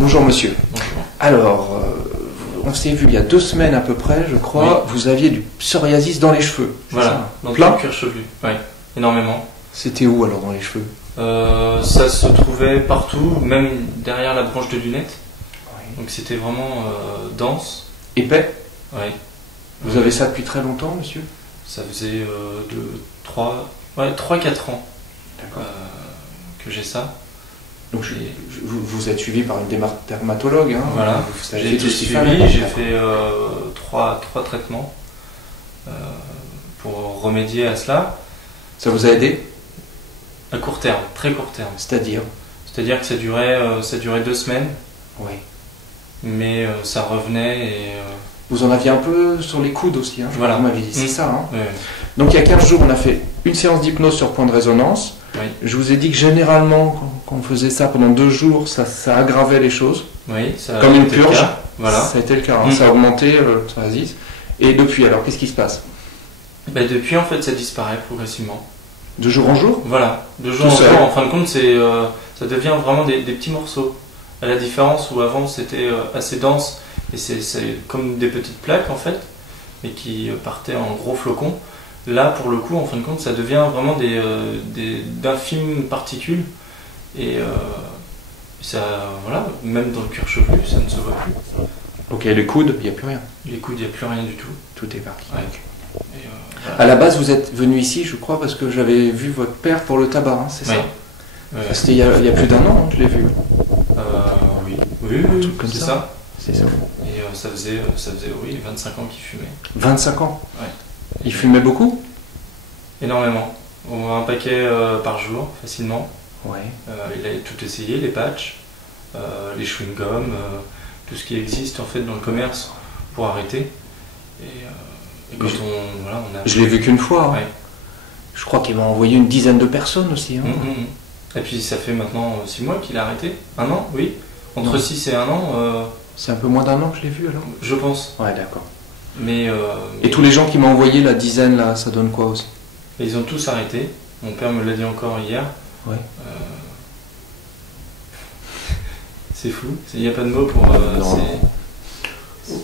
Bonjour monsieur. Bonjour. Alors, on s'est vu il y a 2 semaines à peu près, je crois. Oui. Vous aviez du psoriasis dans les cheveux. Voilà, dans Plein. le cuir chevelu. Oui, énormément. C'était où alors dans les cheveux? Ça se trouvait partout, même derrière la branche de lunettes. Oui. Donc c'était vraiment dense. Épais? Oui. Vous avez ça depuis très longtemps, monsieur? Ça faisait 3-4 ans D'accord. que j'ai ça. Donc vous êtes suivi par une dermatologue, hein? Voilà, Vous avez j'ai fait été tout ce qu'il suivi, fallait. j'ai fait 3 traitements pour remédier à cela. Ça vous a aidé? À court terme, très court terme. C'est-à-dire? C'est-à-dire que ça durait 2 semaines, Oui. mais ça revenait et... Vous en aviez un peu sur les coudes aussi, hein? Je crois Voilà. que vous m'avez dit, c'est ça, hein? Oui, Donc il y a 15 jours, on a fait une séance d'hypnose sur point de résonance. oui, Je vous ai dit que généralement, quand on faisait ça pendant 2 jours, ça aggravait les choses. oui, ça a Comme une été le purge. cas. Voilà. Ça a été le cas, hein. Ça a augmenté le psoriasis. Et depuis, alors, qu'est-ce qui se passe? Ben, depuis, en fait, ça disparaît progressivement. De jour en jour? Voilà, de jour Tout en seul. jour, en fin de compte, ça devient vraiment des petits morceaux. À la différence où avant c'était assez dense et c'est comme des petites plaques en fait, mais qui partaient en gros flocons. Là, pour le coup, en fin de compte, ça devient vraiment d'infimes particules et ça, voilà, même dans le cuir chevelu, ça ne se voit plus. Ok, les coudes, il n'y a plus rien. Les coudes, il n'y a plus rien du tout. Tout est parti. Ouais. Ok. Et, voilà. À la base, vous êtes venu ici, je crois, parce que j'avais vu votre père pour le tabac, hein, c'est Oui. ça? C'était il y a plus d'1 an, hein, je l'ai vu. Oui, oui, truc comme c'est ça. ça. C'est ça. Et ça faisait oui, 25 ans qu'il fumait. 25 ans? Ouais. Il fumait beaucoup? Énormément. Un paquet par jour, facilement. Ouais. Il a tout essayé, les patchs, les chewing-gums, tout ce qui existe en fait dans le commerce pour arrêter. Et quand on a... Je l'ai vu qu'une fois. Hein. Ouais. Je crois qu'il m'a envoyé une dizaine de personnes aussi. Hein. Et puis ça fait maintenant 6 mois qu'il a arrêté. 1 an, oui. Entre Non. 6 et 1 an, C'est un peu moins d'1 an que je l'ai vu alors? je pense. Ouais, d'accord. Mais, Et tous les gens qui m'ont envoyé la dizaine là, ça donne quoi aussi? ils ont tous arrêté. Mon père me l'a dit encore hier. Ouais. C'est fou. Il n'y a pas de mots pour... Non. c'est-